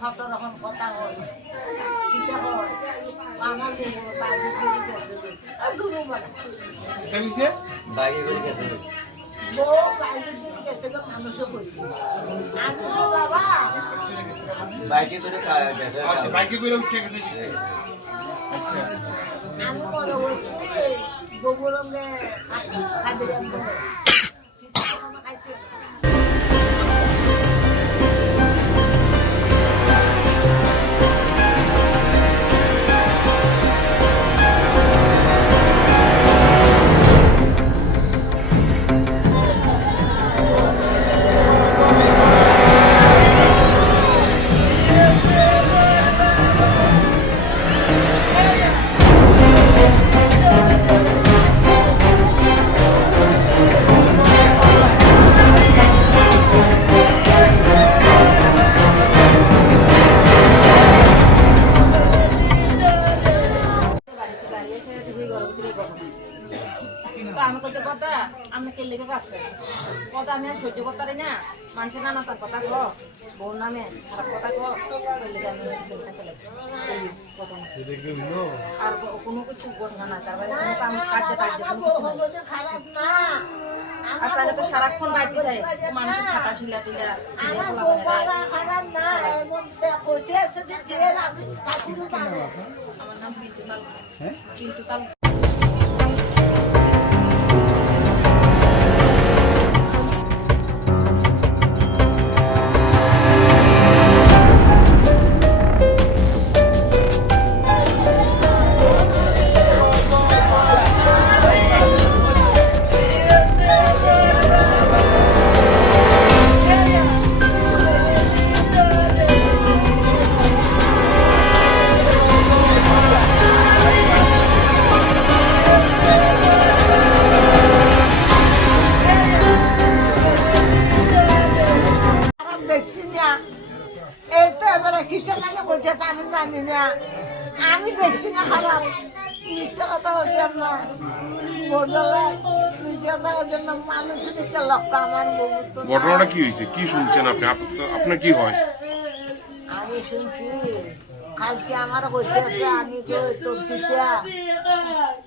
কত রকম কথা হল। কিতা হল আমার বাড়ি বেড়ে গেছে দুরু মানে? বাড়ি বেড়ে গেছে বউ বাইরে বেড়ে গেছে তো মানুষও করছে মানুষও বাবা। বাইকে করে আমি মনে করছি গোবরঙ্গে খাদের কথা আমি কে লেগে কথা আমি আর সহ্য করতে না। মানুষের নানা তার কথা কো বউর নামে খারাপ কথা কো লেগে আমি আর কোনো কিছু ঘটনা না তার বাইরে কোনো কাম কাজে কাজে বউ আর তাহলে তো সারাক্ষণ বাড়িতে যায় মানুষের খাতা শিলা টিলা বউ খারাপ না আমার নাম বিন্দু তো এবারে কিতে জানে কইতেছে আমি জানি না। আমি দেখছি না খারাপ। মিথ্যে কথা হইতাম না তো ঘটনাটা কি হয়েছে? কি শুনছেন আপনি? আপনার কি হয়? আমি শুনছি কালকে আমার কইতেছে আমি তোর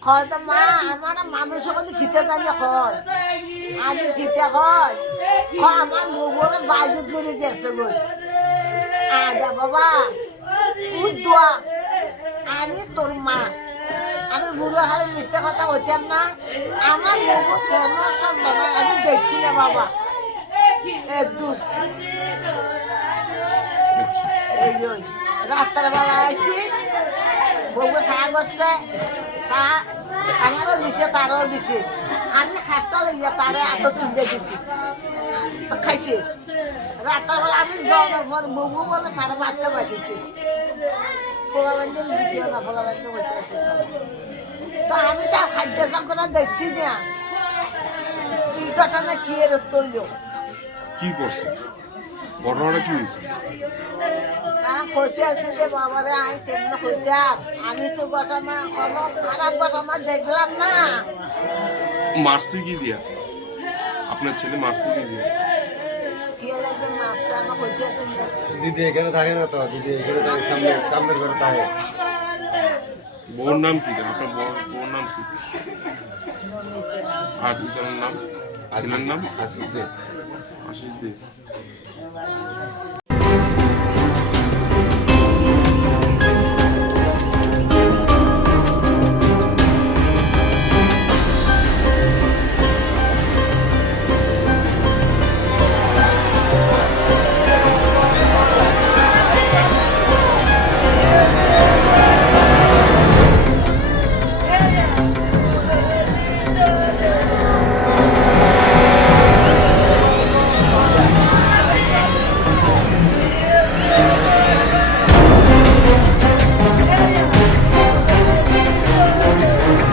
কয় তো মা আমার মানুষ যদি কিতে জানে কয়। আমি কিতে কয়। কয় আমার বউরে বাইরে করে গেছে গো। আদা বাবা তুই দোয়া। আমি তোর মা। আমি বুড়ো হারে মিথ্যে কথা হইতাম না। আমার বউ কোনো নাই আমি দেখছি না বাবা। এক দূর। বেলা আইছি। বউকে চা করছে চা আমারও দিছে, তারও দিছে। আমি খাটটা লাগিয়ে তারে এত তুলে দিছি। তো খাইছে। রাত্রের বেলা আমি জলের পর বউ বলে তারা বাচ্চা বাঁধিছে দিও না তো আমি তার খাদ্য সংকট দেখছি না। কি ঘটনা কি এর তৈল কি করছে? ঘটনাটা কি হয়েছে? আছে যে বাবারে আমি কেমন আমি তো ঘটনা কোনো খারাপ ঘটনা দেখলাম না। মারছে কি দিয়া। আপনার ছেলে মারছে কি দিয়া। দিদি এখানে থাকে না তো? দিদি এখানে থাকে সামনে সামনের ঘরে থাকে। বউর নাম কি? আপনার বউর বউর নাম কি? আর দুজনের নাম? ছেলের নাম? আসিস যে আশিস দে।